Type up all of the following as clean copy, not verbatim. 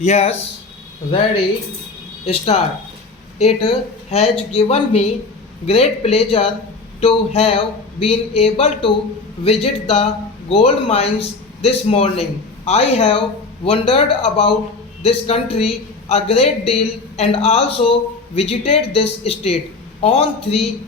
Yes, ready, start. It has given me great pleasure to have been able to visit the gold mines this morning. I have wondered about this country a great deal and also visited this state on three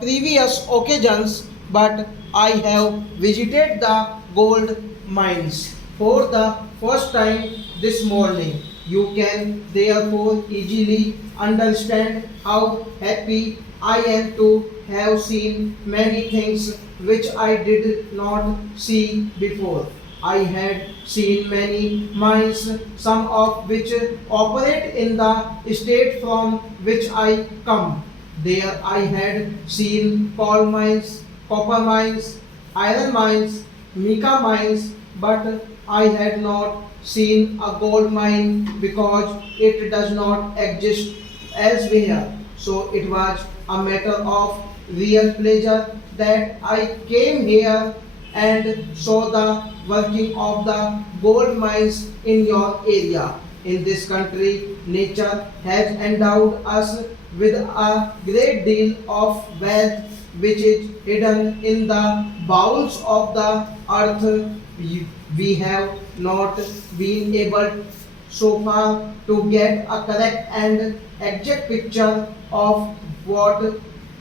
previous occasions, but I have visited the gold mines for the first time this morning. You can therefore easily understand how happy I am to have seen many things which I did not see before. I had seen many mines, some of which operate in the state from which I come. There I had seen coal mines, copper mines, iron mines, mica mines, but I had not seen a gold mine because it does not exist elsewhere. So it was a matter of real pleasure that I came here and saw the working of the gold mines in your area. In this country, nature has endowed us with a great deal of wealth which is hidden in the bowels of the earth. We have not been able so far to get a correct and exact picture of what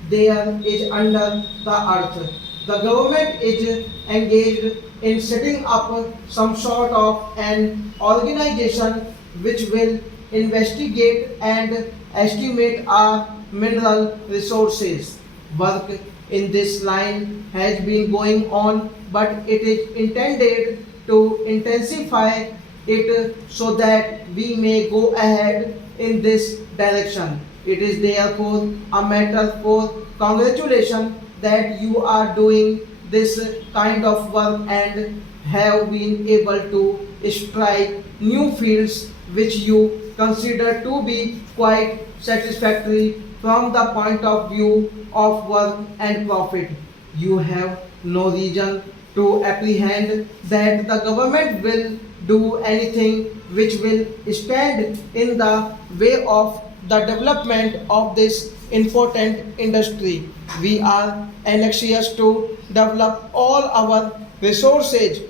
there is under the earth. The government is engaged in setting up some sort of an organization which will investigate and estimate our mineral resources. Work in this line has been going on, but it is intended to intensify it so that we may go ahead in this direction. It is therefore a matter for congratulation that you are doing this kind of work and have been able to strike new fields which you consider to be quite satisfactory from the point of view of work and profit. You have no reason to apprehend that the government will do anything which will stand in the way of the development of this important industry. We are anxious to develop all our resources.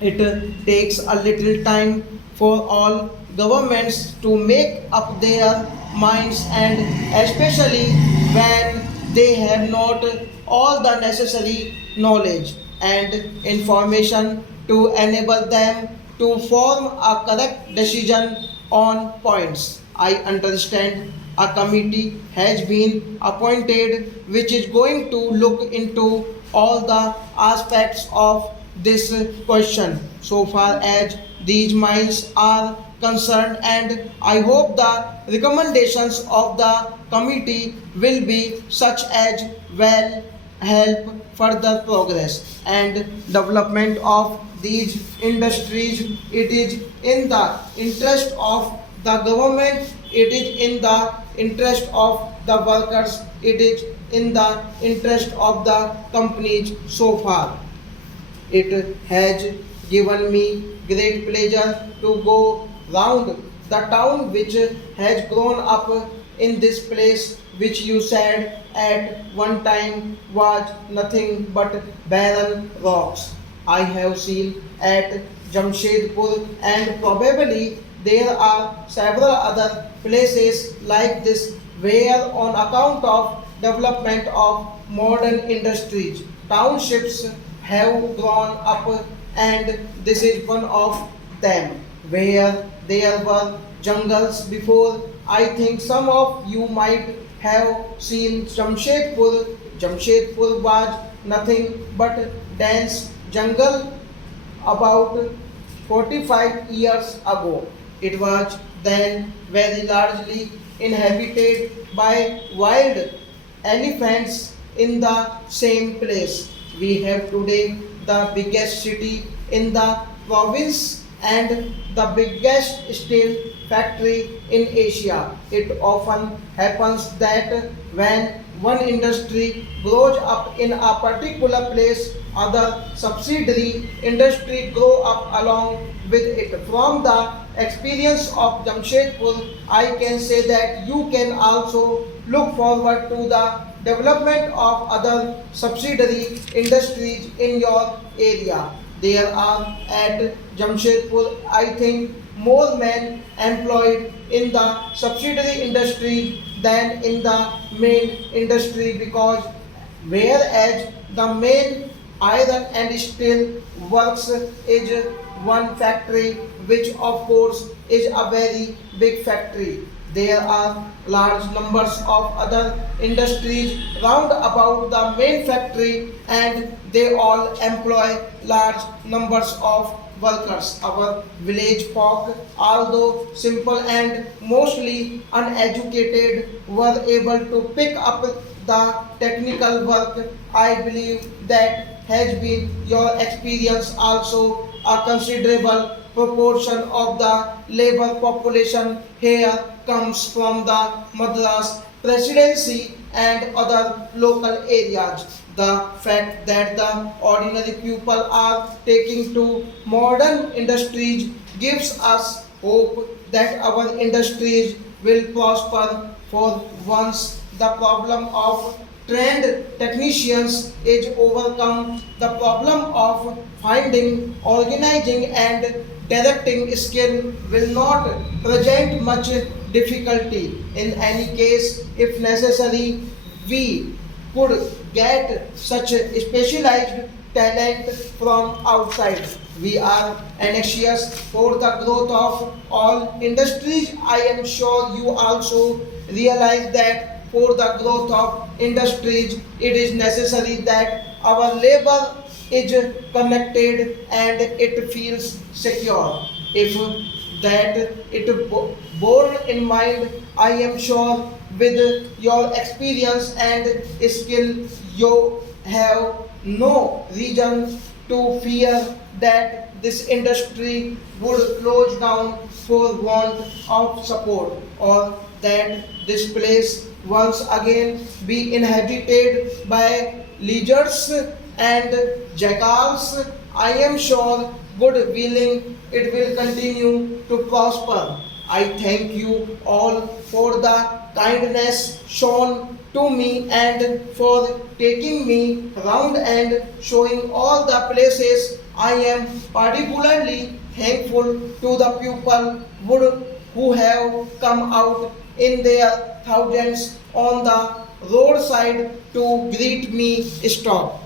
It takes a little time for all governments to make up their minds, and especially when they have not all the necessary knowledge and information to enable them to form a correct decision on points. I understand a committee has been appointed which is going to look into all the aspects of this question so far as these mines are concerned, and I hope the recommendations of the committee will be such as will help further progress and development of these industries. It is in the interest of the government, it is in the interest of the workers, it is in the interest of the companies so far. It has given me great pleasure to go round the town which has grown up in this place which you said at one time was nothing but barren rocks. I have seen at Jamshedpur, and probably there are several other places like this where on account of development of modern industries townships have grown up, and this is one of them where there were jungles before. I think some of you might have seen Jamshedpur. Jamshedpur was nothing but dense jungle about 45 years ago. It was then very largely inhabited by wild elephants in the same place. We have today the biggest city in the province and the biggest steel factory in Asia. It often happens that when one industry grows up in a particular place, other subsidiary industry grow up along with it. From the experience of Jamshedpur, I can say that you can also look forward to the development of other subsidiary industries in your area. There are at Jamshedpur, I think, more men employed in the subsidiary industry than in the main industry, because whereas the main iron and steel works is one factory, which of course is a very big factory. There are large numbers of other industries round about the main factory, and they all employ large numbers of workers. Our village folk, although simple and mostly uneducated, were able to pick up the technical work. I believe that has been your experience also. A considerable proportion of the labor population here comes from the Madras Presidency and other local areas. The fact that the ordinary people are taking to modern industries gives us hope that our industries will prosper. For once the problem of trained technicians is overcome, the problem of finding, organizing and directing skill will not present much difficulty. In any case, if necessary, we could get such a specialized talent from outside. We are anxious for the growth of all industries. I am sure you also realize that for the growth of industries, it is necessary that our labor is connected and it feels secure. If that it borne in mind, I am sure with your experience and skill, you have no reason to fear that this industry would close down for want of support, or that this place once again be inhabited by lizards and jackals. I am sure, good willing, it will continue to prosper. I thank you all for the kindness shown to me and for taking me round and showing all the places. I am particularly thankful to the people who have come out in their thousands on the roadside to greet me. Stop.